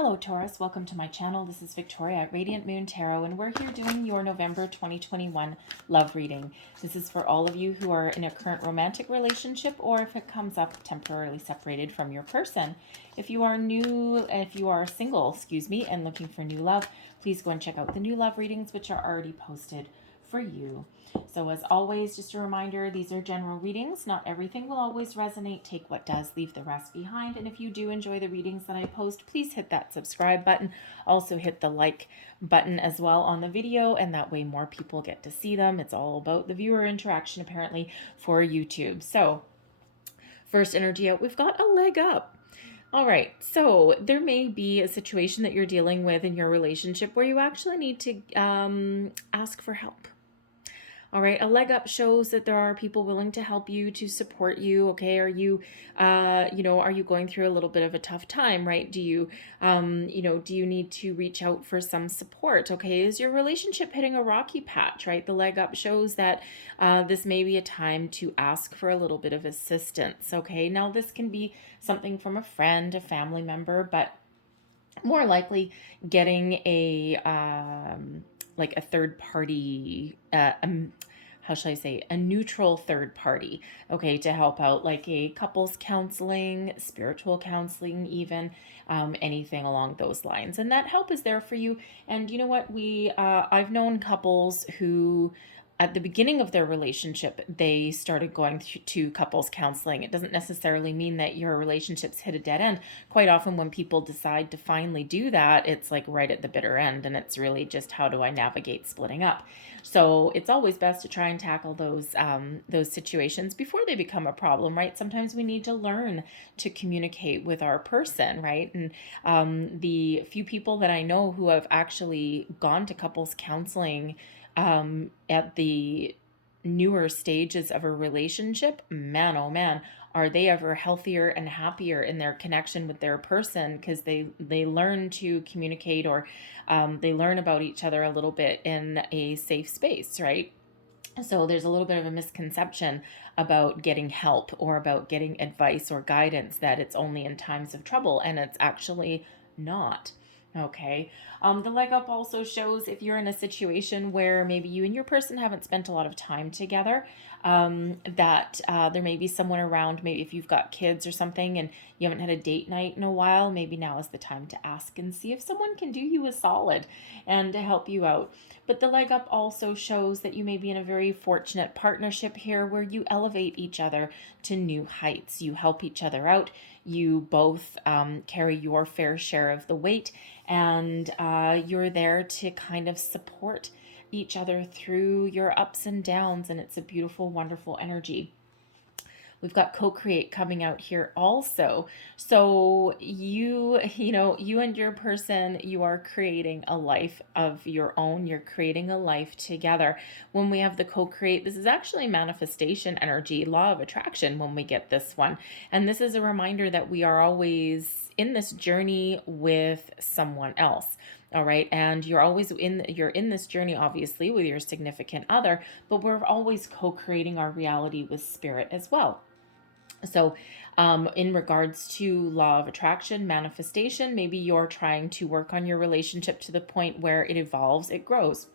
Hello Taurus, welcome to my channel. This is Victoria at Radiant Moon Tarot, and we're here doing your November 2021 love reading. This is for all of you who are in a current romantic relationship, or if it comes up temporarily separated from your person. If you are single, and looking for new love, please go and check out the new love readings, which are already posted for you. So as always, just a reminder, these are general readings. Not everything will always resonate. Take what does, leave the rest behind. And if you do enjoy the readings that I post, please hit that subscribe button. Also hit the like button as well on the video, and that way more people get to see them. It's all about the viewer interaction apparently for YouTube. So first energy out, we've got a leg up. All right, so there may be a situation that you're dealing with in your relationship where you actually need to ask for help. All right, a leg up shows that there are people willing to help you, to support you. Okay, are you, are you going through a little bit of a tough time, right? Do you, do you need to reach out for some support? Okay, is your relationship hitting a rocky patch, right? The leg up shows that this may be a time to ask for a little bit of assistance. Okay, now this can be something from a friend, a family member, but more likely getting a like a third party, how shall I say, a neutral third party, okay, to help out, like a couples counseling, spiritual counseling, even anything along those lines. And that help is there for you. And you know what, I've known couples who at the beginning of their relationship, they started going to couples counseling. It doesn't necessarily mean that your relationship's hit a dead end. Quite often when people decide to finally do that, it's like right at the bitter end, and it's really just, how do I navigate splitting up? So it's always best to try and tackle those situations before they become a problem, right? Sometimes we need to learn to communicate with our person, right? And the few people that I know who have actually gone to couples counseling at the newer stages of a relationship, man, oh man, are they ever healthier and happier in their connection with their person, because they learn to communicate, or they learn about each other a little bit in a safe space, right? So there's a little bit of a misconception about getting help or about getting advice or guidance, that it's only in times of trouble, and it's actually not. Okay. The leg up also shows if you're in a situation where maybe you and your person haven't spent a lot of time together, that there may be someone around. Maybe if you've got kids or something and you haven't had a date night in a while, maybe now is the time to ask and see if someone can do you a solid and to help you out. But the leg up also shows that you may be in a very fortunate partnership here, where you elevate each other to new heights. You help each other out. You both carry your fair share of the weight, and you're there to kind of support each other through your ups and downs, and it's a beautiful, wonderful energy. We've got co-create coming out here also. So you and your person, you are creating a life of your own. You're creating a life together. When we have the co-create, this is actually manifestation energy, law of attraction when we get this one. And this is a reminder that we are always in this journey with someone else. All right. And you're in this journey, obviously, with your significant other, but we're always co-creating our reality with spirit as well. So in regards to law of attraction, manifestation, maybe you're trying to work on your relationship to the point where it evolves, it grows.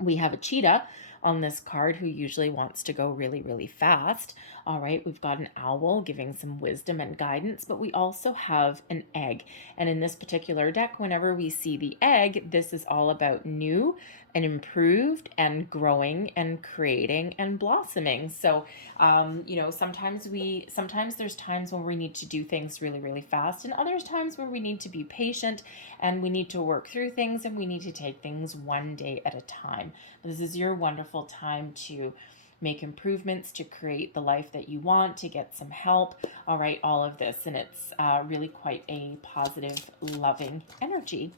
We have a cheetah on this card who usually wants to go really, really fast. All right, we've got an owl giving some wisdom and guidance, but we also have an egg. And in this particular deck, whenever we see the egg, this is all about new and improved and growing and creating and blossoming. So, sometimes there's times when we need to do things really, really fast, and others times where we need to be patient and we need to work through things and we need to take things one day at a time. This is your wonderful time to make improvements, to create the life that you want, to get some help. All right, all of this. And it's really quite a positive, loving energy.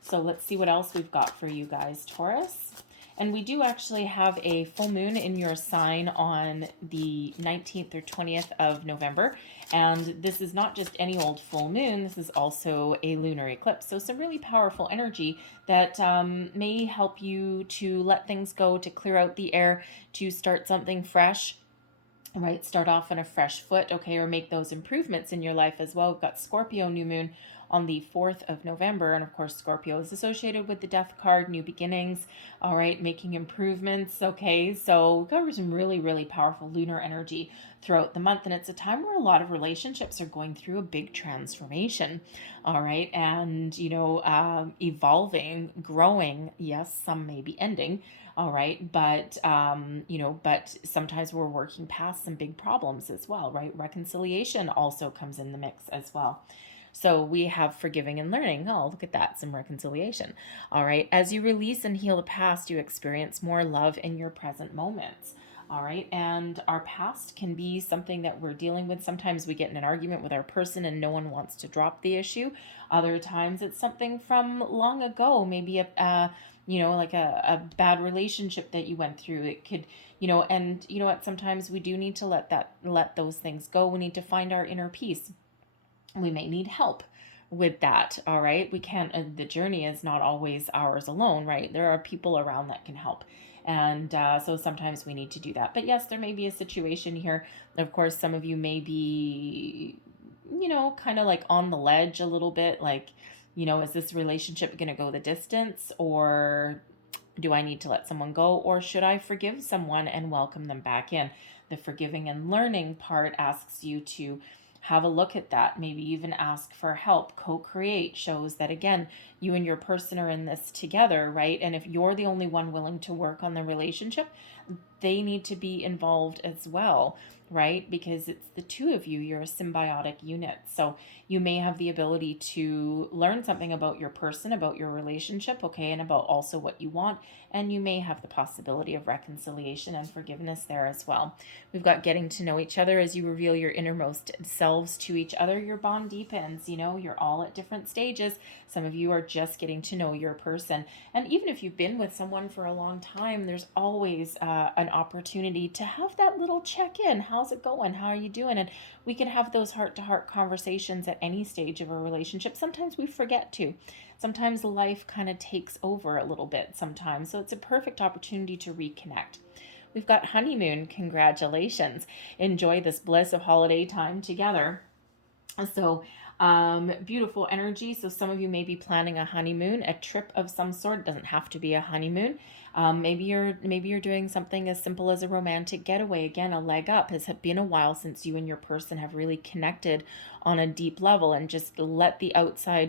So let's see what else we've got for you guys, Taurus. And we do actually have a full moon in your sign on the 19th or 20th of November. And this is not just any old full moon. This is also a lunar eclipse. So some really powerful energy that may help you to let things go, to clear out the air, to start something fresh. Right, start off on a fresh foot, okay, or make those improvements in your life as well. We've got Scorpio new moon on the 4th of November. And of course, Scorpio is associated with the death card, new beginnings, all right, making improvements. Okay, so we've got some really, really powerful lunar energy throughout the month. And it's a time where a lot of relationships are going through a big transformation, all right, and, evolving, growing. Yes, some may be ending. All right. But, but sometimes we're working past some big problems as well, right? Reconciliation also comes in the mix as well. So we have forgiving and learning. Oh, look at that. Some reconciliation. All right. As you release and heal the past, you experience more love in your present moments. All right. And our past can be something that we're dealing with. Sometimes we get in an argument with our person and no one wants to drop the issue. Other times it's something from long ago, maybe like a bad relationship that you went through. It could, and you know what, sometimes we do need to let those things go. We need to find our inner peace. We may need help with that. All right. We can't, the journey is not always ours alone, right? There are people around that can help. And so sometimes we need to do that. But yes, there may be a situation here. Of course, some of you may be, kind of like on the ledge a little bit, like, is this relationship going to go the distance, or do I need to let someone go, or should I forgive someone and welcome them back in? The forgiving and learning part asks you to have a look at that, maybe even ask for help. Co-create shows that, again, you and your person are in this together, right? And if you're the only one willing to work on the relationship, they need to be involved as well, right? Because it's the two of you, you're a symbiotic unit. So you may have the ability to learn something about your person, about your relationship, okay, and about also what you want. And you may have the possibility of reconciliation and forgiveness there as well. We've got getting to know each other. As you reveal your innermost selves to each other, your bond deepens. You're all at different stages. Some of you are just getting to know your person. And even if you've been with someone for a long time, there's always an opportunity to have that little check-in. How's it going? How are you doing? And we can have those heart-to-heart conversations at any stage of a relationship. Sometimes we forget to. Sometimes life kind of takes over a little bit sometimes. So it's a perfect opportunity to reconnect. We've got honeymoon. Congratulations. Enjoy this bliss of holiday time together. So beautiful energy. So some of you may be planning a honeymoon, a trip of some sort. It doesn't have to be a honeymoon. Maybe you're doing something as simple as a romantic getaway. Again, a leg up. Has been a while since you and your person have really connected on a deep level, and just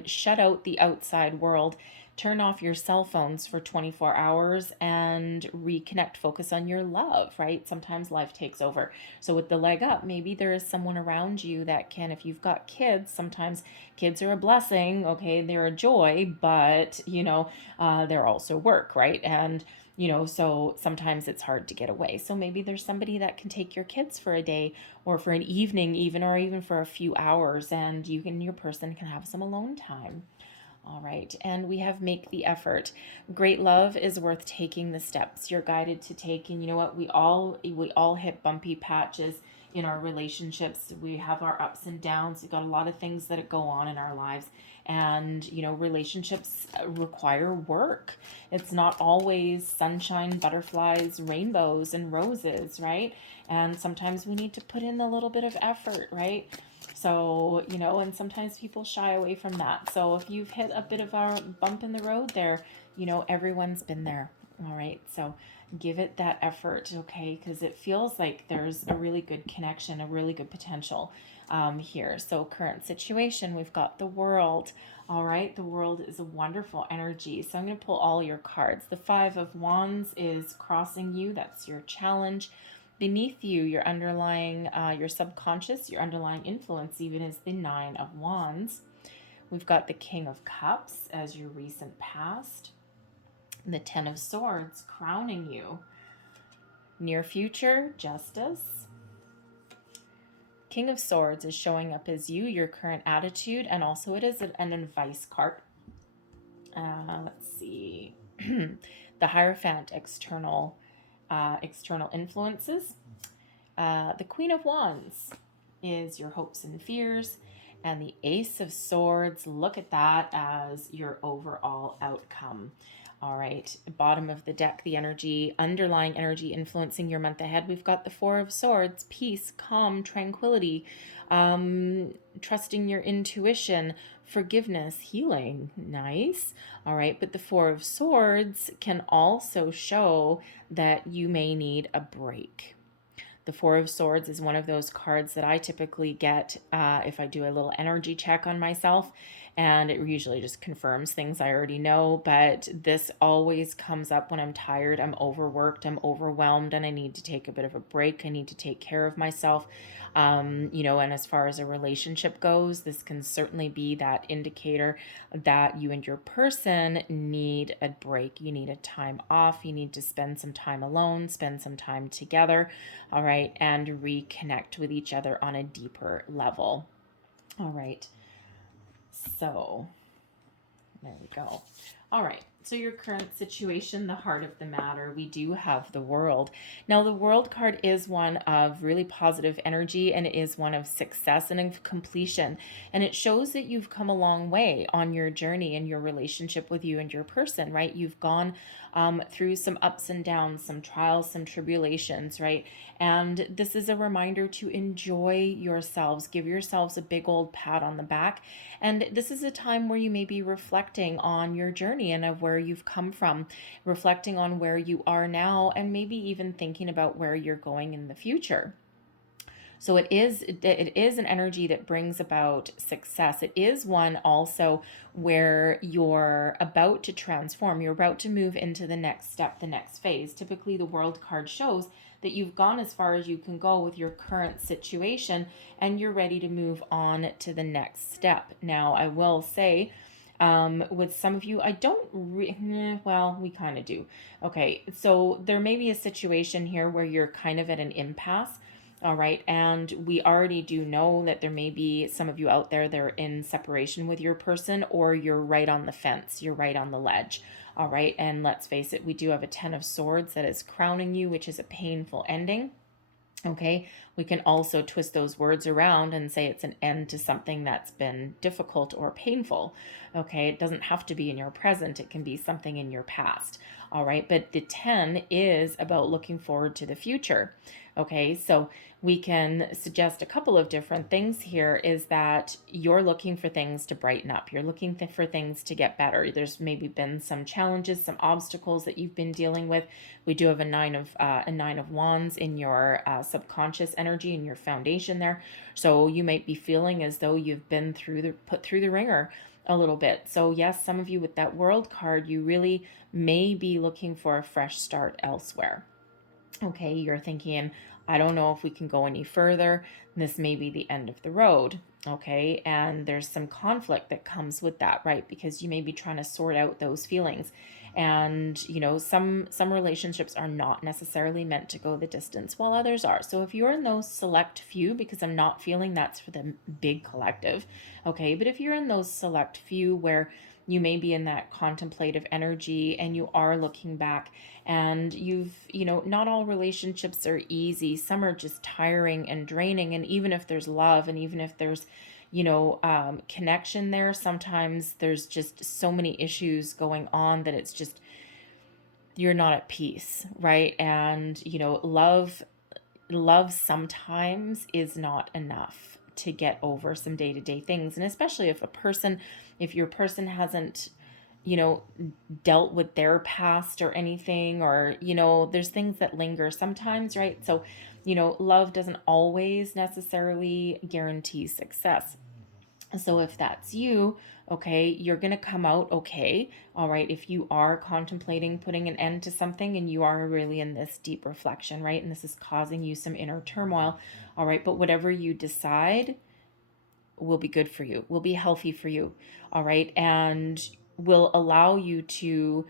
shut out the outside world. Turn off your cell phones for 24 hours and reconnect, focus on your love, right? Sometimes life takes over. So with the leg up, maybe there is someone around you that can, if you've got kids, sometimes kids are a blessing, okay? They're a joy, but, they're also work, right? And, so sometimes it's hard to get away. So maybe there's somebody that can take your kids for a day or for an evening even, or even for a few hours, and you and your person can have some alone time. All right, and we have make the effort. Great love is worth taking the steps you're guided to take. And you know what? We all hit bumpy patches in our relationships. We have our ups and downs. We've got a lot of things that go on in our lives. And, relationships require work. It's not always sunshine, butterflies, rainbows, and roses, right? And sometimes we need to put in a little bit of effort, right? So, and sometimes people shy away from that. So if you've hit a bit of a bump in the road there, everyone's been there. All right. So give it that effort, okay? Because it feels like there's a really good connection, a really good potential here. So current situation, we've got the World. All right. The World is a wonderful energy. So I'm going to pull all your cards. The 5 of Wands is crossing you. That's your challenge. Beneath you, your underlying, your subconscious, your underlying influence even is the 9 of Wands. We've got the King of Cups as your recent past. The 10 of Swords crowning you. Near future, Justice. King of Swords is showing up as you, your current attitude, and also it is an advice card. Let's see. The Hierophant, external influences. The Queen of Wands is your hopes and fears, and the Ace of Swords, look at that as your overall outcome. All right, bottom of the deck, the underlying energy influencing your month ahead. We've got the 4 of Swords, peace, calm, tranquility, trusting your intuition, forgiveness, healing. Nice. All right. But the Four of Swords can also show that you may need a break. The Four of Swords is one of those cards that I typically get if I do a little energy check on myself, and it usually just confirms things I already know. But this always comes up when I'm tired, I'm overworked, I'm overwhelmed, and I need to take a bit of a break. I need to take care of myself. And as far as a relationship goes, this can certainly be that indicator that you and your person need a break. You need a time off. You need to spend some time alone, spend some time together, all right, and reconnect with each other on a deeper level. All right. So there we go. All right. So your current situation, the heart of the matter, we do have the World. Now, the World card is one of really positive energy, and it is one of success and of completion. And it shows that you've come a long way on your journey in your relationship with you and your person, right? You've gone through some ups and downs, some trials, some tribulations, right? And this is a reminder to enjoy yourselves. Give yourselves a big old pat on the back. And this is a time where you may be reflecting on your journey and of where you've come from, reflecting on where you are now, and maybe even thinking about where you're going in the future. So it is an energy that brings about success. It is one also where you're about to transform. You're about to move into the next step, the next phase. Typically, the World card shows that you've gone as far as you can go with your current situation, and you're ready to move on to the next step. Now, I will say, with some of you, I don't well, we kind of do. Okay, so there may be a situation here where you're kind of at an impasse. All right. And we already do know that there may be some of you out there that are in separation with your person, or you're right on the fence. You're right on the ledge. All right. And let's face it, we do have a 10 of Swords that is crowning you, which is a painful ending. Okay, we can also twist those words around and say it's an end to something that's been difficult or painful. Okay, it doesn't have to be in your present, it can be something in your past. All right, but the 10 is about looking forward to the future. Okay, so we can suggest a couple of different things here is that you're looking for things to brighten up. You're looking for things to get better. There's maybe been some challenges, some obstacles that you've been dealing with. We do have a nine of wands in your subconscious energy, in your foundation there. So you might be feeling as though you've been put through the ringer a little bit. So yes, some of you with that World card, you really may be looking for a fresh start elsewhere. Okay, you're thinking, I don't know if we can go any further. This may be the end of the road. Okay, and there's some conflict that comes with that, right? Because you may be trying to sort out those feelings. And, some relationships are not necessarily meant to go the distance, while others are. So if you're in those select few, because I'm not feeling that's for the big collective, okay, but if you're in those select few where you may be in that contemplative energy and you are looking back, and not all relationships are easy. Some are just tiring and draining. And even if there's love, and even if there's connection there, sometimes there's just so many issues going on that it's just, you're not at peace, right? And love sometimes is not enough to get over some day-to-day things. And especially if your person hasn't dealt with their past or anything, or there's things that linger sometimes, right? So love doesn't always necessarily guarantee success. So if that's you, okay, you're going to come out okay. All right. If you are contemplating putting an end to something and you are really in this deep reflection, right? And this is causing you some inner turmoil. All right. But whatever you decide will be good for you, will be healthy for you. All right. And will allow you to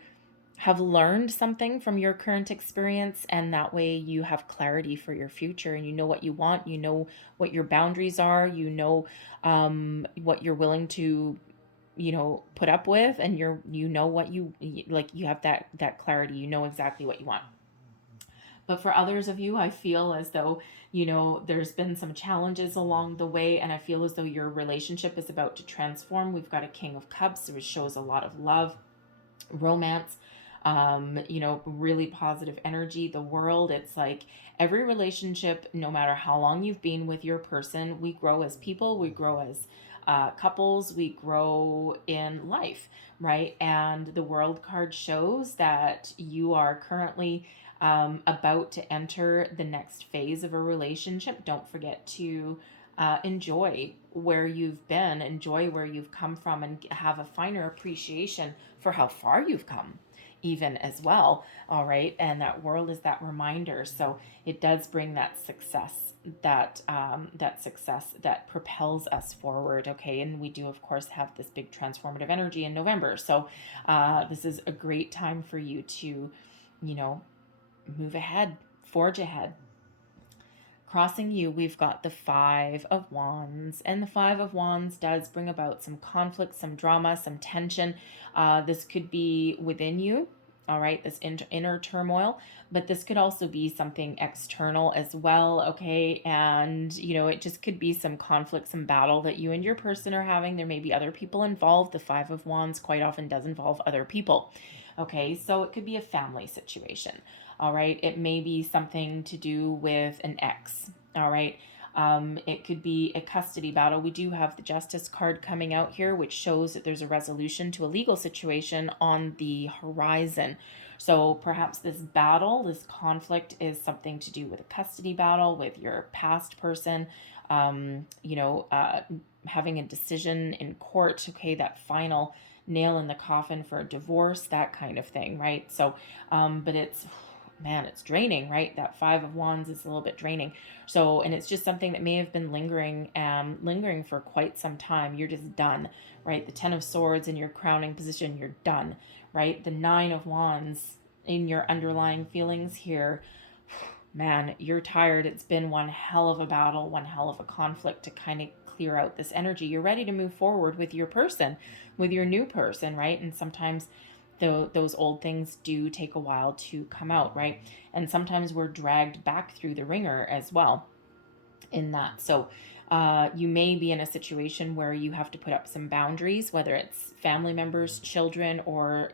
have learned something from your current experience, and that way you have clarity for your future, and you know what you want, you know what your boundaries are, what you're willing to put up with, and what you like, you have that clarity, you know exactly what you want. But for others of you, I feel as though, there's been some challenges along the way, and I feel as though your relationship is about to transform. We've got a King of Cups, which shows a lot of love, romance, really positive energy. The World, it's like every relationship, no matter how long you've been with your person, we grow as people, we grow as couples, we grow in life, right? And the World card shows that you are currently about to enter the next phase of a relationship. Don't forget to enjoy where you've been, enjoy where you've come from, and have a finer appreciation for how far you've come even as well. All right. And that world is that reminder. So it does bring that success, that success that propels us forward. Okay. And we do of course have this big transformative energy in November. So this is a great time for you to, move ahead, forge ahead. Crossing you, we've got the Five of Wands, and the Five of Wands does bring about some conflict, some drama, some tension. This could be within you, all right, this inner turmoil, but this could also be something external as well, okay? And, it just could be some conflict, some battle that you and your person are having. There may be other people involved. The Five of Wands quite often does involve other people, okay? So it could be a family situation. All right. It may be something to do with an ex. All right. It could be a custody battle. We do have the Justice card coming out here, which shows that there's a resolution to a legal situation on the horizon. So perhaps this battle, this conflict is something to do with a custody battle with your past person, having a decision in court. Okay. That final nail in the coffin for a divorce, that kind of thing. Right. So, but it's draining, right? That Five of Wands is a little bit draining. So, and it's just something that may have been lingering for quite some time. You're just done, right? The Ten of Swords in your crowning position, you're done, right? The Nine of Wands in your underlying feelings here. Man, you're tired. It's been one hell of a battle, one hell of a conflict to kind of clear out this energy. You're ready to move forward with your person, with your new person, right? And sometimes those old things do take a while to come out, right? And sometimes we're dragged back through the ringer as well in that. So you may be in a situation where you have to put up some boundaries, whether it's family members, children, or,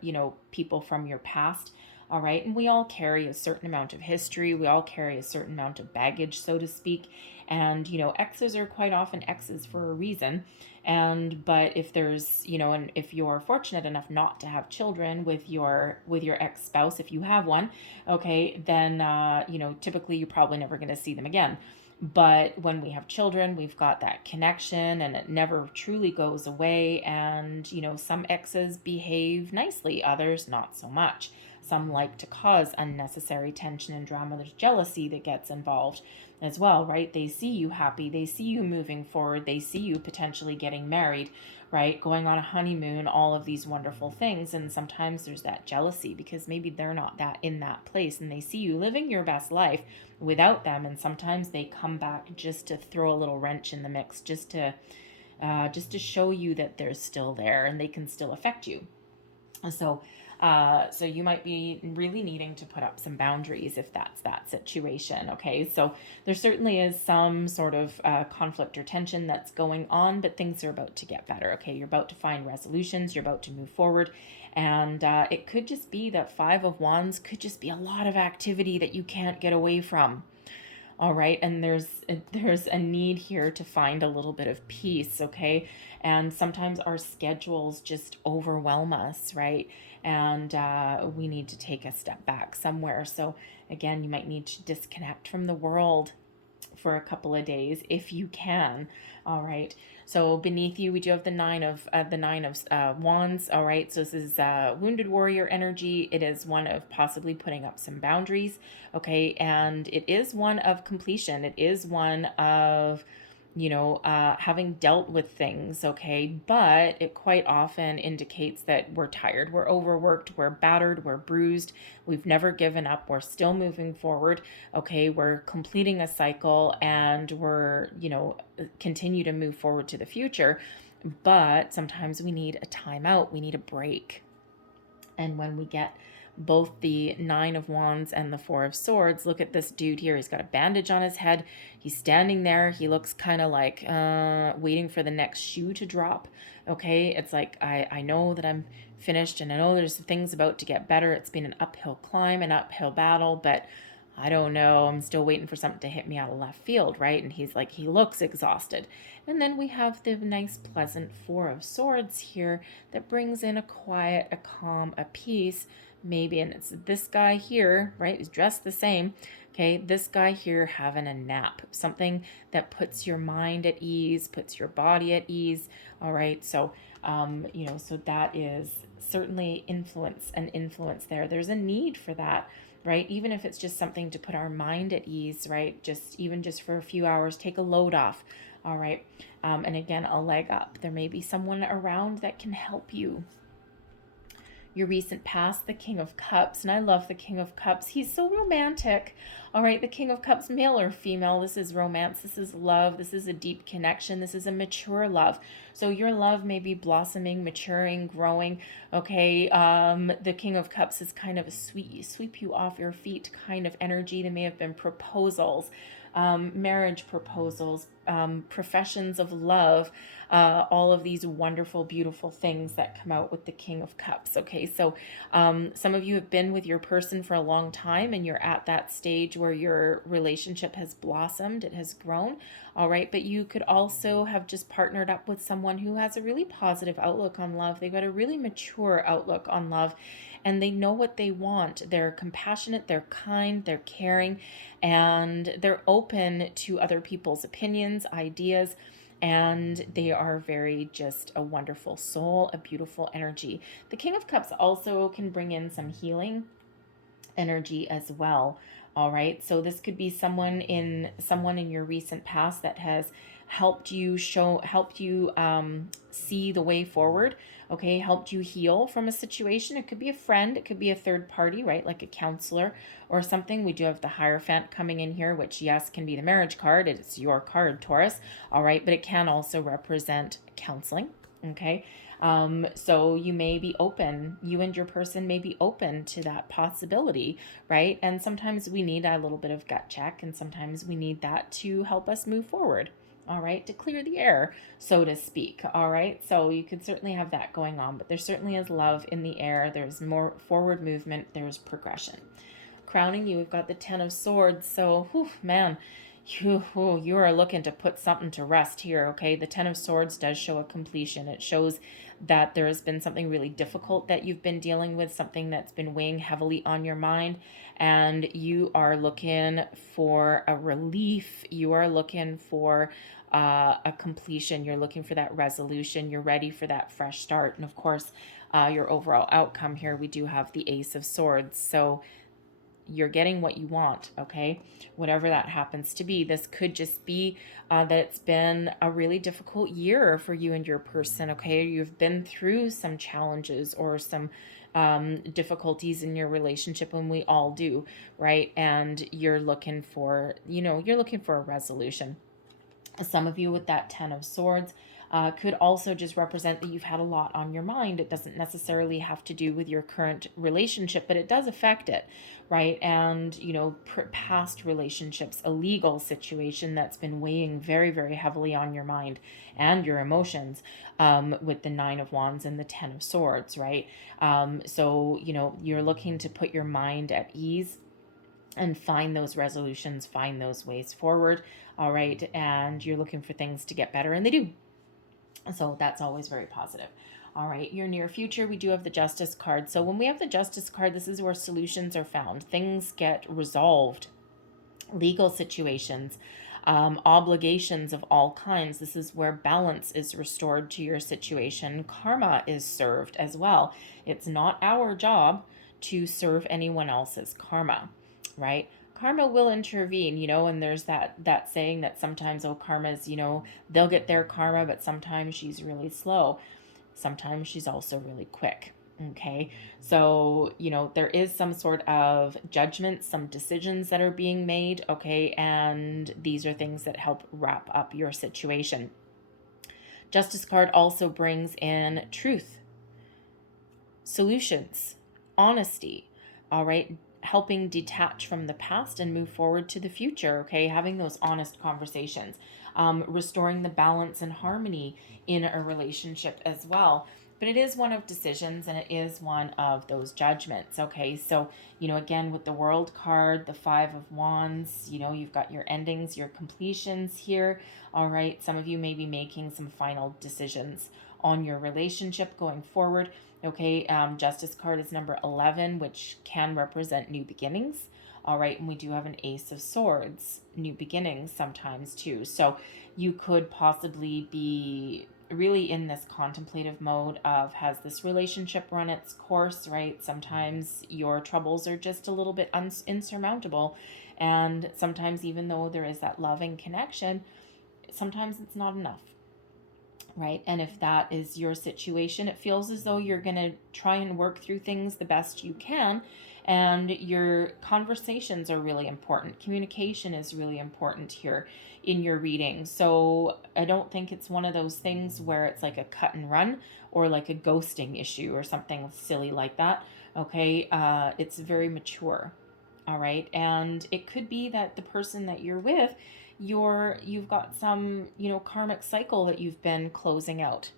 people from your past. All right. And we all carry a certain amount of history. We all carry a certain amount of baggage, so to speak. And, exes are quite often exes for a reason. But if there's, and if you're fortunate enough not to have children with your ex-spouse, if you have one, okay, then, typically you're probably never going to see them again. But when we have children, we've got that connection and it never truly goes away. And, some exes behave nicely, others not so much. Some like to cause unnecessary tension and drama. There's jealousy that gets involved as well, right? They see you happy. They see you moving forward. They see you potentially getting married, right? Going on a honeymoon, all of these wonderful things. And sometimes there's that jealousy because maybe they're not that in that place and they see you living your best life without them. And sometimes they come back just to throw a little wrench in the mix, just to show you that they're still there and they can still affect you. So you might be really needing to put up some boundaries if that's that situation, okay? So there certainly is some sort of conflict or tension that's going on, but things are about to get better, okay? You're about to find resolutions, you're about to move forward, and it could just be that Five of Wands could just be a lot of activity that you can't get away from. All right. And there's a need here to find a little bit of peace. Okay. And sometimes our schedules just overwhelm us. Right. And we need to take a step back somewhere. So again, you might need to disconnect from the world for a couple of days if you can. All right. So beneath you, we do have the Nine of Wands. All right. So this is wounded warrior energy. It is one of possibly putting up some boundaries. Okay. And it is one of completion. It is one of, having dealt with things. Okay. But it quite often indicates that we're tired, we're overworked, we're battered, we're bruised. We've never given up. We're still moving forward. Okay. We're completing a cycle and we're, continue to move forward to the future. But sometimes we need a timeout. We need a break. And when we get both the Nine of Wands and the Four of Swords, look at this dude here. He's got a bandage on his head. He's standing there. He looks kind of like waiting for the next shoe to drop. Okay, it's like I know that I'm finished and I know there's things about to get better. It's been an uphill climb, an uphill battle, but I don't know, I'm still waiting for something to hit me out of left field, right? And he's like, he looks exhausted. And then we have the nice, pleasant Four of Swords here that brings in a quiet, a calm, a peace, maybe. And it's this guy here, right? He's dressed the same. Okay, this guy here having a nap, something that puts your mind at ease, puts your body at ease. All right, so, so that is certainly an influence there. There's a need for that, right? Even if it's just something to put our mind at ease, right? Even just for a few hours, take a load off. All right. And again, a leg up. There may be someone around that can help you. Your recent past, the King of Cups. And I love the King of Cups. He's so romantic. All right, the King of Cups, male or female, this is romance. This is love. This is a deep connection. This is a mature love. So your love may be blossoming, maturing, growing. Okay, the King of Cups is kind of a sweep you off your feet kind of energy. There may have been proposals, marriage proposals, professions of love, all of these wonderful, beautiful things that come out with the King of Cups. Okay, so some of you have been with your person for a long time and you're at that stage where your relationship has blossomed, it has grown. All right, but you could also have just partnered up with someone who has a really positive outlook on love. They've got a really mature outlook on love and they know what they want. They're compassionate, they're kind, they're caring, and they're open to other people's opinions, ideas, and they are very just a wonderful soul, a beautiful energy. The King of Cups also can bring in some healing energy as well. All right, so this could be someone in your recent past that has helped you see the way forward. Okay, helped you heal from a situation. It could be a friend, it could be a third party, right? Like a counselor or something. We do have the Hierophant coming in here, which yes, can be the marriage card. It's your card, Taurus. All right, but it can also represent counseling. Okay. So you may be open, you and your person may be open to that possibility, right? And sometimes we need a little bit of gut check, and sometimes we need that to help us move forward, all right, to clear the air, so to speak, all right? So you could certainly have that going on, but there certainly is love in the air. There's more forward movement, there's progression. Crowning you, we've got the Ten of Swords. So, man, you are looking to put something to rest here, okay? The Ten of Swords does show a completion. It shows that there has been something really difficult that you've been dealing with, something that's been weighing heavily on your mind, and you are looking for a relief. You are looking for a completion. You're looking for that resolution. You're ready for that fresh start. And of course, your overall outcome here, we do have the Ace of Swords. So you're getting what you want, okay? Whatever that happens to be. This could just be that it's been a really difficult year for you and your person, okay? You've been through some challenges or some difficulties in your relationship, and we all do, right? And you're looking for, a resolution. Some of you with that Ten of Swords could also just represent that you've had a lot on your mind. It doesn't necessarily have to do with your current relationship, but it does affect it, right? And, past relationships, a legal situation that's been weighing very, very heavily on your mind and your emotions with the Nine of Wands and the Ten of Swords, right? So, you're looking to put your mind at ease and find those resolutions, find those ways forward, all right? And you're looking for things to get better, and they do. So that's always very positive. All right, your near future, we do have the Justice card. So when we have the Justice card, this is where solutions are found. Things get resolved. Legal situations, obligations of all kinds. This is where balance is restored to your situation. Karma is served as well. It's not our job to serve anyone else's karma, right? Karma will intervene, and there's that saying that sometimes, karma's, they'll get their karma, but sometimes she's really slow. Sometimes she's also really quick. Okay. So, there is some sort of judgment, some decisions that are being made. Okay. And these are things that help wrap up your situation. Justice card also brings in truth, solutions, honesty. All right. Helping detach from the past and move forward to the future, okay? Having those honest conversations, restoring the balance and harmony in a relationship as well. but it is one of decisions, and it is one of those judgments. Okay, so, again, with the World card, the Five of Wands, you've got your endings, your completions here. All right, some of you may be making some final decisions on your relationship going forward. Okay, Justice card is number 11, which can represent new beginnings. All right, and we do have an Ace of Swords, new beginnings sometimes too. So you could possibly be really in this contemplative mode of, has this relationship run its course, right? Sometimes your troubles are just a little bit insurmountable, and sometimes, even though there is that loving connection, sometimes it's not enough, right? And if that is your situation, it feels as though you're going to try and work through things the best you can, and your conversations are really important. Communication is really important here in your reading. So I don't think it's one of those things where it's like a cut and run, or like a ghosting issue or something silly like that. Okay, it's very mature. All right, and it could be that the person that you're with, you've got some karmic cycle that you've been closing out.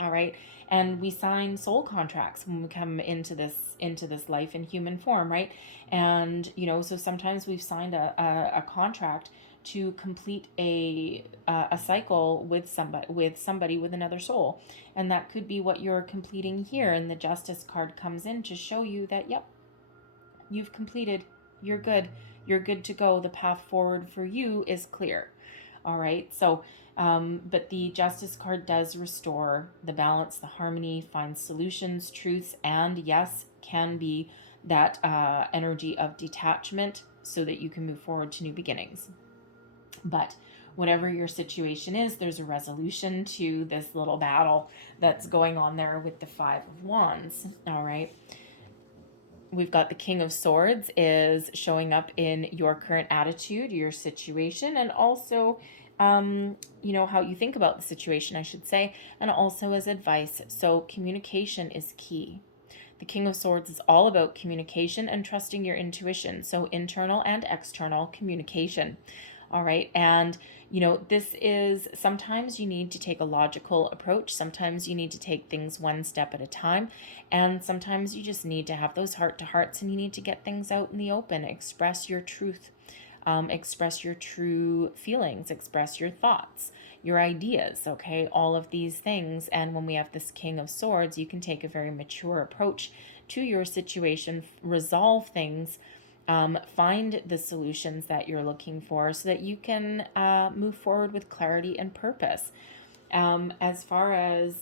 All right, and we sign soul contracts when we come into this life in human form, right? And so sometimes we've signed a contract to complete a cycle with somebody with another soul, and that could be what you're completing here. And the Justice card comes in to show you that, yep, you've completed. You're good to go. The path forward for you is clear. All right, so but the Justice card does restore the balance, the harmony, find solutions, truths, and yes, can be that energy of detachment so that you can move forward to new beginnings. But whatever your situation is, there's a resolution to this little battle that's going on there with the Five of Wands. All right. We've got the King of Swords is showing up in your current attitude, your situation, and also, how you think about the situation, I should say, and also as advice. So communication is key. The King of Swords is all about communication and trusting your intuition. So internal and external communication. All right. And, this is, sometimes you need to take a logical approach. Sometimes you need to take things one step at a time. And sometimes you just need to have those heart-to-hearts, and you need to get things out in the open. Express your truth. Express your true feelings. Express your thoughts, your ideas. Okay. All of these things. And when we have this King of Swords, you can take a very mature approach to your situation, resolve things, find the solutions that you're looking for so that you can move forward with clarity and purpose. As far as,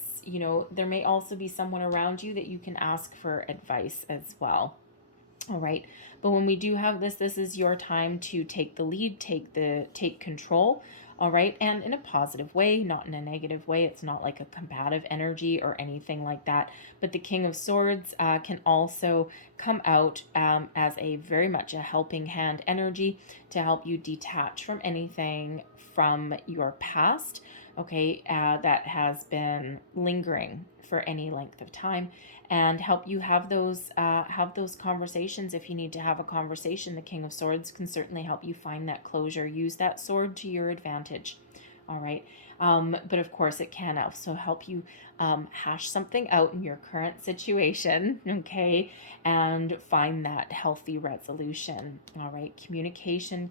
there may also be someone around you that you can ask for advice as well. All right. But when we do have this is your time to take the lead, take control. All right. And in a positive way, not in a negative way. It's not like a combative energy or anything like that. But the King of Swords can also come out as a very much a helping hand energy to help you detach from anything from your past. Okay. That has been lingering for any length of time, and help you have those conversations. If you need to have a conversation, the King of Swords can certainly help you find that closure. Use that sword to your advantage. All right. But of course, it can also help you hash something out in your current situation, okay, and find that healthy resolution. All right. Communication,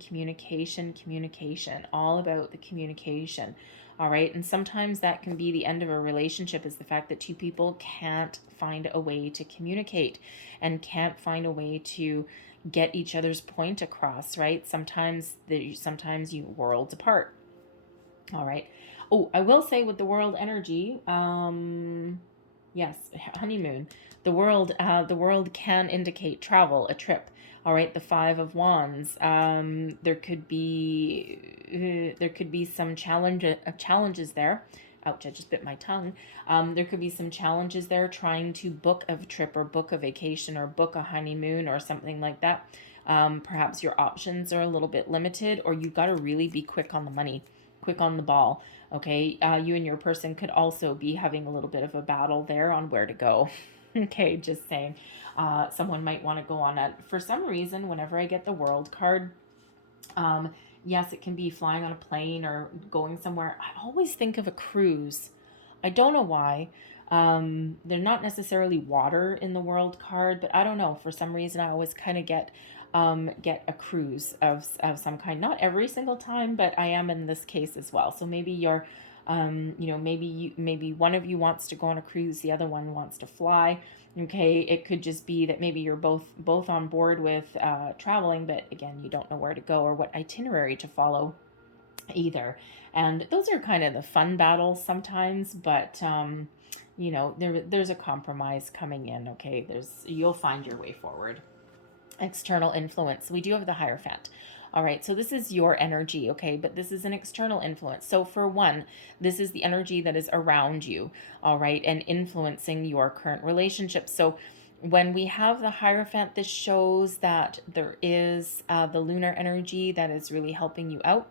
all about the communication. All right. And sometimes that can be the end of a relationship, is the fact that two people can't find a way to communicate and can't find a way to get each other's point across, right? Sometimes you worlds apart. All right. Oh, I will say with the world energy, yes, honeymoon. The world can indicate travel, a trip. All right, the Five of Wands. There could be some challenges there. Ouch, I just bit my tongue. There could be some challenges there trying to book a trip or book a vacation or book a honeymoon or something like that. Perhaps your options are a little bit limited, or you've got to really be quick on the money, quick on the ball. Okay, you and your person could also be having a little bit of a battle there on where to go. Okay, just saying. Someone might want to go on a, for some reason, whenever I get the World card, yes, it can be flying on a plane or going somewhere. I always think of a cruise. I don't know why. They're not necessarily water in the world card, but I don't know. For some reason, I always kind of get a cruise of some kind. Not every single time, but I am in this case as well. So maybe you're, maybe one of you wants to go on a cruise, the other one wants to fly. Okay, it could just be that maybe you're both on board with traveling, but again, you don't know where to go or what itinerary to follow either. And those are kind of the fun battles sometimes, but there's a compromise coming in. Okay, you'll find your way forward. External influence. We do have the Hierophant. All right, so this is your energy, okay, but this is an external influence. So for one, this is the energy that is around you, all right, and influencing your current relationship. So when we have the Hierophant, this shows that there is the lunar energy that is really helping you out.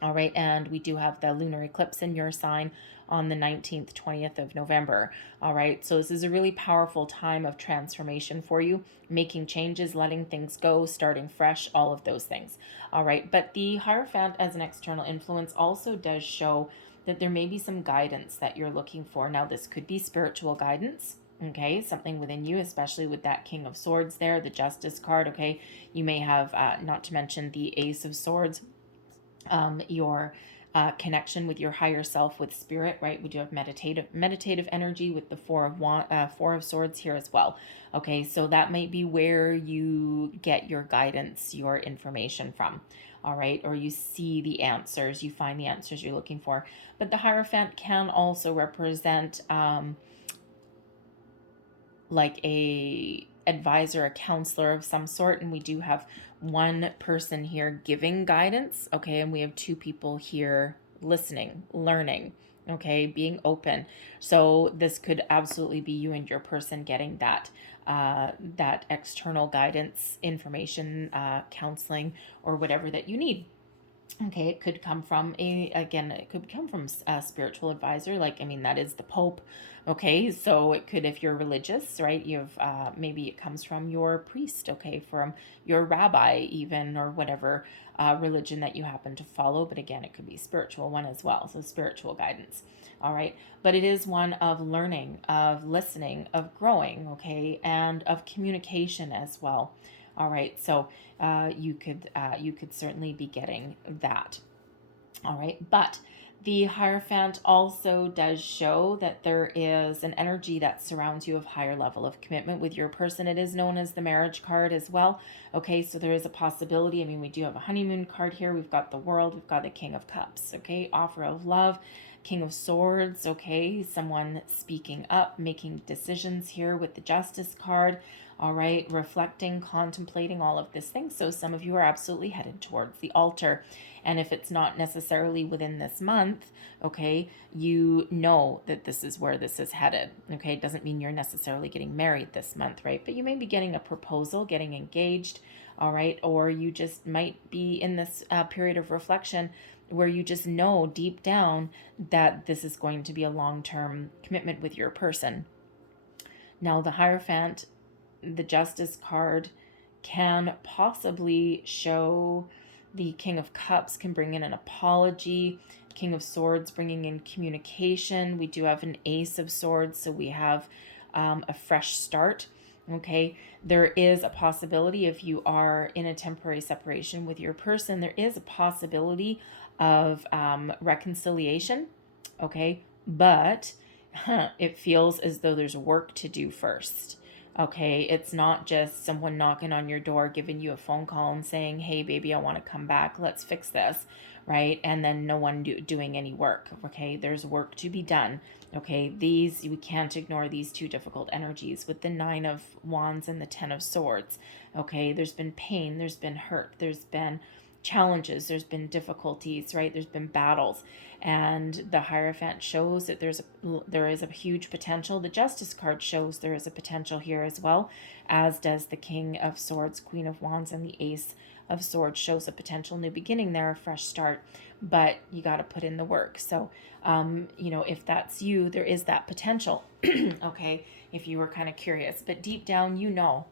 All right, and we do have the lunar eclipse in your sign on the 19th, 20th of November. All right, so this is a really powerful time of transformation for you, making changes, letting things go, starting fresh, all of those things. All right, but the Hierophant as an external influence also does show that there may be some guidance that you're looking for. Now, this could be spiritual guidance. Okay, something within you, especially with that King of Swords there, the Justice card. Okay, you may have, not to mention the Ace of Swords, your connection with your higher self, with spirit, right? We do have meditative energy with the Four of Swords here as well. Okay, so that might be where you get your guidance, your information from. All right, or you see the answers, you find the answers you're looking for. But the Hierophant can also represent like a advisor, a counselor of some sort, and we do have one person here giving guidance, okay, and we have two people here listening, learning, okay, being open. So this could absolutely be you and your person getting that that external guidance, information, counseling, or whatever that you need. Okay, it could come from it could come from a spiritual advisor. Like, I mean, that is the Pope. Okay, so it could, if you're religious, right, you've, maybe it comes from your priest, okay, from your rabbi even, or whatever religion that you happen to follow. But again, it could be spiritual one as well. So spiritual guidance. All right, but it is one of learning, of listening, of growing, okay, and of communication as well. All right, so you could certainly be getting that. All right, but the Hierophant also does show that there is an energy that surrounds you of higher level of commitment with your person. It is known as the marriage card as well. Okay, so there is a possibility. I mean, we do have a honeymoon card here. We've got the World. We've got the King of Cups. Okay, offer of love. King of Swords. Okay, someone speaking up, making decisions here with the Justice card. All right, reflecting, contemplating all of this thing. So some of you are absolutely headed towards the altar. And if it's not necessarily within this month, okay, you know that this is where this is headed. Okay, it doesn't mean you're necessarily getting married this month, right? But you may be getting a proposal, getting engaged, all right? Or you just might be in this period of reflection where you just know deep down that this is going to be a long-term commitment with your person. Now, the Hierophant, the Justice card, can possibly show the King of Cups can bring in an apology. King of Swords bringing in communication. We do have an Ace of Swords, so we have a fresh start. Okay, there is a possibility, if you are in a temporary separation with your person, there is a possibility of reconciliation. Okay, but it feels as though there's work to do first. Okay, it's not just someone knocking on your door, giving you a phone call and saying, hey, baby, I want to come back. Let's fix this, right? And then no one doing any work. Okay, there's work to be done. Okay, we can't ignore these two difficult energies with the Nine of Wands and the Ten of Swords. Okay, there's been pain, there's been hurt, there's been challenges, there's been difficulties, right? There's been battles, and the Hierophant shows that there is a huge potential. The Justice card shows there is a potential here as well, as does the King of Swords, Queen of Wands, and the Ace of Swords shows a potential new beginning there, a fresh start, but you got to put in the work. So, if that's you, there is that potential. Okay, if you were kind of curious, but deep down, you know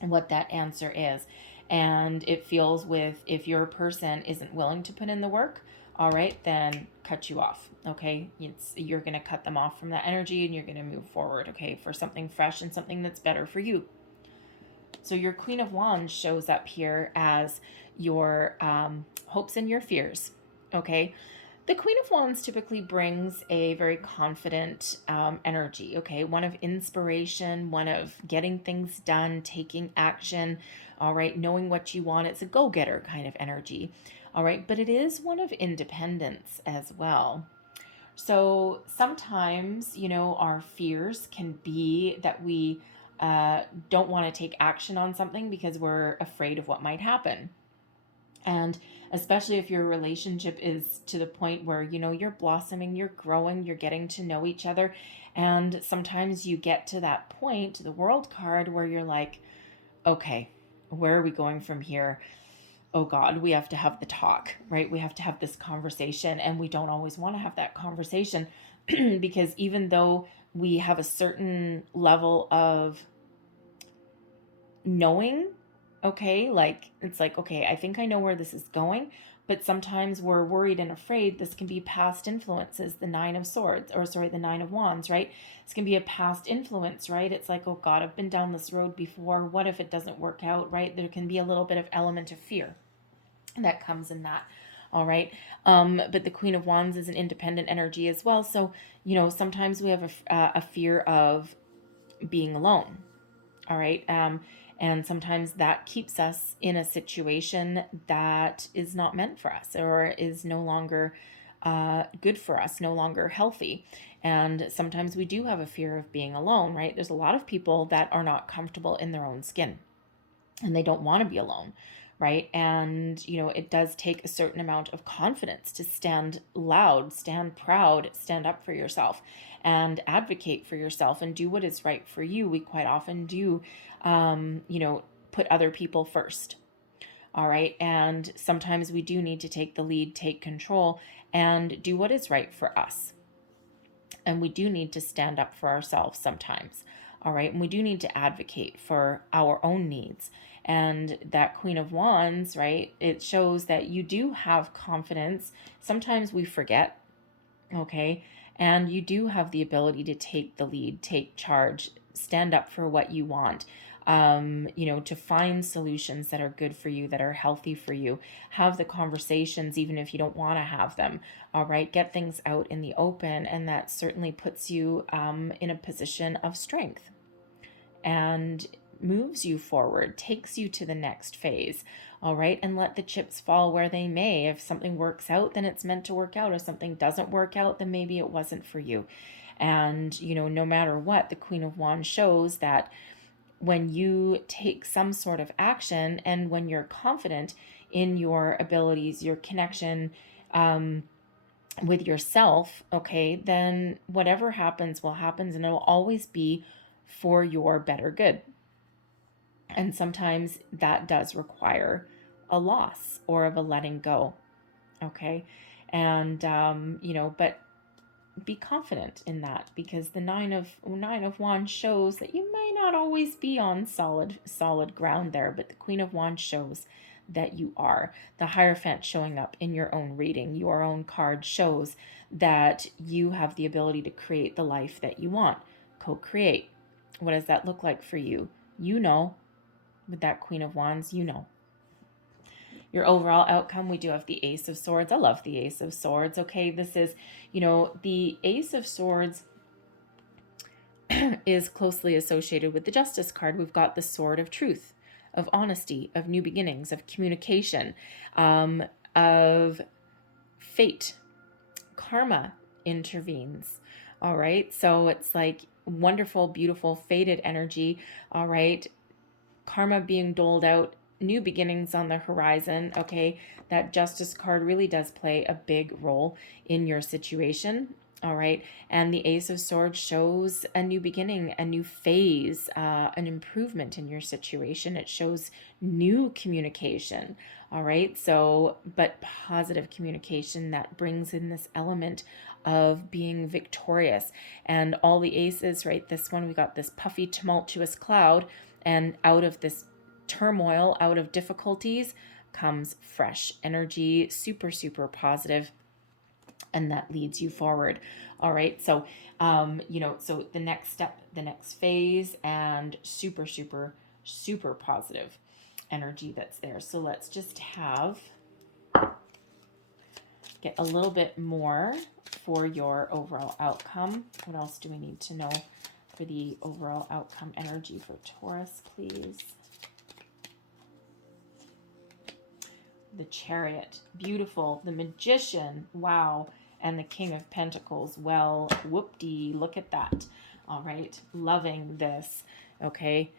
what that answer is. And it feels if your person isn't willing to put in the work, all right, then cut you off, okay? You're going to cut them off from that energy and you're going to move forward, okay, for something fresh and something that's better for you. So your Queen of Wands shows up here as your hopes and your fears, okay? The Queen of Wands typically brings a very confident energy, okay? One of inspiration, one of getting things done, taking action, all right? Knowing what you want. It's a go-getter kind of energy, all right? But it is one of independence as well. So sometimes, you know, our fears can be that we don't want to take action on something because we're afraid of what might happen. And especially if your relationship is to the point where, you know, you're blossoming, you're growing, you're getting to know each other. And sometimes you get to that point, the World card, where you're like, okay, where are we going from here? Oh God, we have to have the talk, right? We have to have this conversation, and we don't always want to have that conversation because even though we have a certain level of knowing, okay, like it's like, okay, I think I know where this is going, but sometimes we're worried and afraid this can be past influences, the Nine of Swords, or sorry, the Nine of Wands, right? This can be a past influence, right? It's like, oh God, I've been down this road before. What if it doesn't work out, right? There can be a little bit of element of fear that comes in that. All right. But the Queen of Wands is an independent energy as well. So, you know, sometimes we have a fear of being alone. All right. And sometimes that keeps us in a situation that is not meant for us, or is no longer good for us, no longer healthy. And sometimes we do have a fear of being alone, right? There's a lot of people that are not comfortable in their own skin and they don't want to be alone, right? And, you know, it does take a certain amount of confidence to stand loud, stand proud, stand up for yourself and advocate for yourself and do what is right for you. We quite often do, you know, put other people first. All right. And sometimes we do need to take the lead, take control, and do what is right for us. And we do need to stand up for ourselves sometimes. All right. And we do need to advocate for our own needs. And that Queen of Wands, right, it shows that you do have confidence. Sometimes we forget, okay? And you do have the ability to take the lead, take charge, stand up for what you want, you know, to find solutions that are good for you, that are healthy for you. Have the conversations, even if you don't want to have them, all right? Get things out in the open, and that certainly puts you in a position of strength and moves you forward, takes you to the next phase, all right? And let the chips fall where they may. If something works out, then it's meant to work out. If something doesn't work out, then maybe it wasn't for you. And, you know, no matter what, the Queen of Wands shows that when you take some sort of action and when you're confident in your abilities, your connection with yourself, okay, then whatever happens will happen, and it'll always be for your better good. And sometimes that does require a loss or of a letting go, okay? And, you know, but be confident in that, because the Nine of Wands shows that you may not always be on solid ground there, but the Queen of Wands shows that you are. The Hierophant showing up in your own reading, your own card, shows that you have the ability to create the life that you want. Co-create. What does that look like for you? You know. With that Queen of Wands, you know. Your overall outcome, we do have the Ace of Swords. I love the Ace of Swords. Okay, this is, you know, the Ace of Swords is closely associated with the Justice card. We've got the Sword of Truth, of honesty, of new beginnings, of communication, of fate. Karma intervenes. All right, so it's like wonderful, beautiful, fated energy. All right, karma being doled out, new beginnings on the horizon, okay? That Justice card really does play a big role in your situation, all right? And the Ace of Swords shows a new beginning, a new phase, an improvement in your situation. It shows new communication, all right? So, but positive communication that brings in this element of being victorious. And all the aces, right? This one, we got this puffy, tumultuous cloud, and out of this turmoil, out of difficulties, comes fresh energy, super, super positive. and that leads you forward. All right. So, you know, so the next step, the next phase, and super, super, super positive energy that's there. So let's just get a little bit more for your overall outcome. What else do we need to know for the overall outcome energy for Taurus, please? The Chariot, beautiful. The Magician, wow. And the King of Pentacles, well, whoop-dee, look at that. All right, loving this, okay?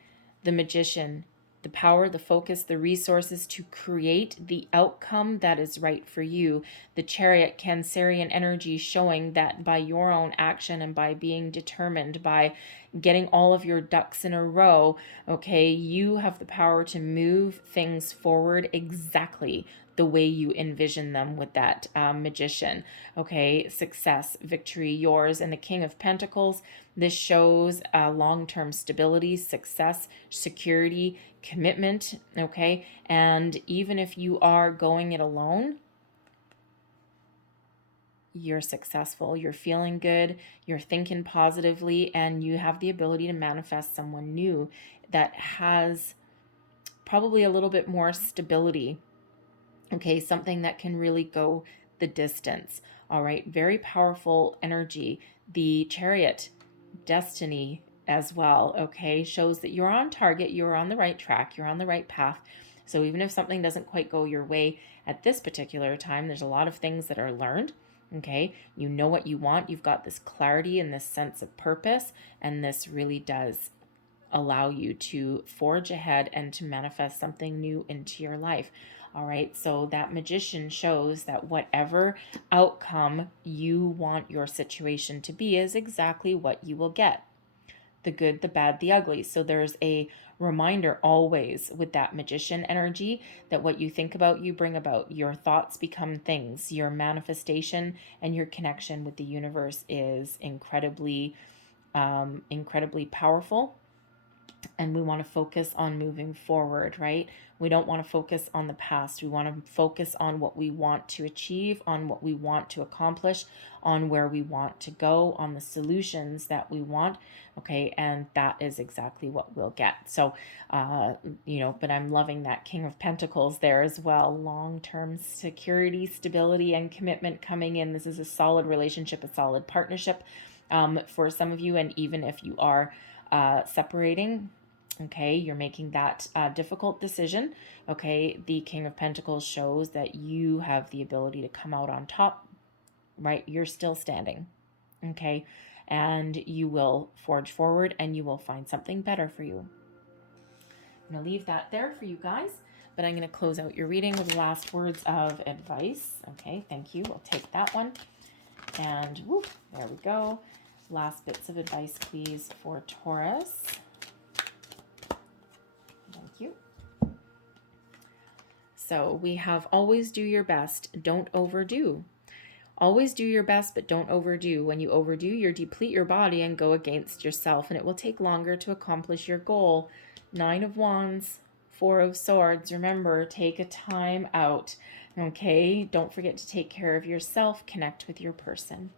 The Magician, the power, the focus, the resources to create the outcome that is right for you. The Chariot, Cancerian energy, showing that by your own action and by being determined, by getting all of your ducks in a row, okay, you have the power to move things forward exactly the way you envision them with that Magician. Okay, success, victory, yours. And the King of Pentacles, this shows long-term stability, success, security, commitment, okay? And even if you are going it alone, you're successful, you're feeling good, you're thinking positively, and you have the ability to manifest someone new that has probably a little bit more stability, okay? Something that can really go the distance. All right, very powerful energy. The Chariot, destiny as well, okay, shows that you're on target, you're on the right track, you're on the right path. So even if something doesn't quite go your way at this particular time, there's a lot of things that are learned, okay? You know what you want, you've got this clarity and this sense of purpose, and this really does allow you to forge ahead and to manifest something new into your life. All right, so that Magician shows that whatever outcome you want your situation to be is exactly what you will get. The good, the bad, the ugly. So there's a reminder always with that Magician energy that what you think about, you bring about. Your thoughts become things. Your manifestation and your connection with the universe is incredibly powerful. And we want to focus on moving forward, right? We don't want to focus on the past. We want to focus on what we want to achieve, on what we want to accomplish, on where we want to go, on the solutions that we want, okay? And that is exactly what we'll get. So, you know, but I'm loving that King of Pentacles there as well. Long-term security, stability, and commitment coming in. This is a solid relationship, a solid partnership for some of you. And even if you are separating, okay, you're making that difficult decision, okay, the King of Pentacles shows that you have the ability to come out on top, right? You're still standing, okay, and you will forge forward and you will find something better for you. I'm going to leave that there for you guys, but I'm going to close out your reading with the last words of advice. Okay, thank you. We'll take that one. And whoop, there we go. Last bits of advice, please, for Taurus. Thank you. So we have always do your best, don't overdo. Always do your best, but don't overdo. When you overdo, you deplete your body and go against yourself, and it will take longer to accomplish your goal. 9 of Wands, 4 of Swords. Remember, take a time out, okay? Don't forget to take care of yourself. Connect with your person.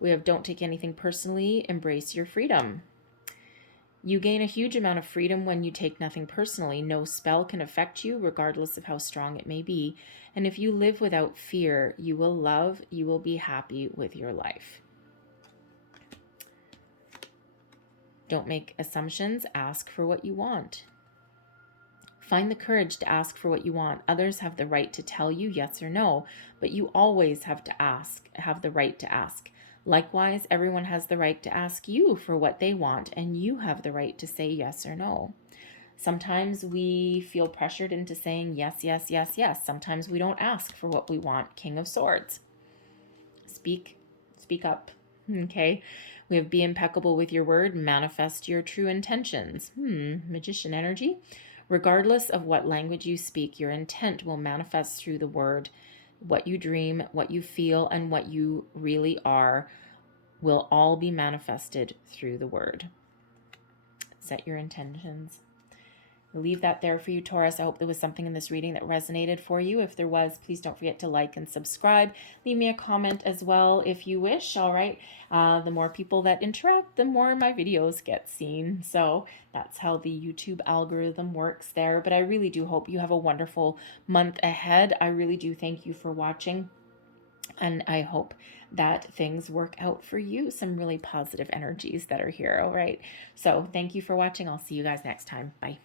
We have don't take anything personally. Embrace your freedom. You gain a huge amount of freedom when you take nothing personally. No spell can affect you, regardless of how strong it may be. And if you live without fear, you will love, you will be happy with your life. Don't make assumptions. Ask for what you want. Find the courage to ask for what you want. Others have the right to tell you yes or no, but you always have the right to ask. Likewise, everyone has the right to ask you for what they want, and you have the right to say yes or no. Sometimes we feel pressured into saying yes, yes, yes, yes. Sometimes we don't ask for what we want. King of Swords. Speak up, okay? We have be impeccable with your word. Manifest your true intentions. Magician energy. Regardless of what language you speak, your intent will manifest through the word. What you dream, what you feel, and what you really are will all be manifested through the word. Set your intentions. I'll leave that there for you, Taurus. I hope there was something in this reading that resonated for you. If there was, please don't forget to like and subscribe. Leave me a comment as well if you wish. All right. The more people that interact, the more my videos get seen. So that's how the YouTube algorithm works there. But I really do hope you have a wonderful month ahead. I really do thank you for watching. And I hope that things work out for you. Some really positive energies that are here. All right. So thank you for watching. I'll see you guys next time. Bye.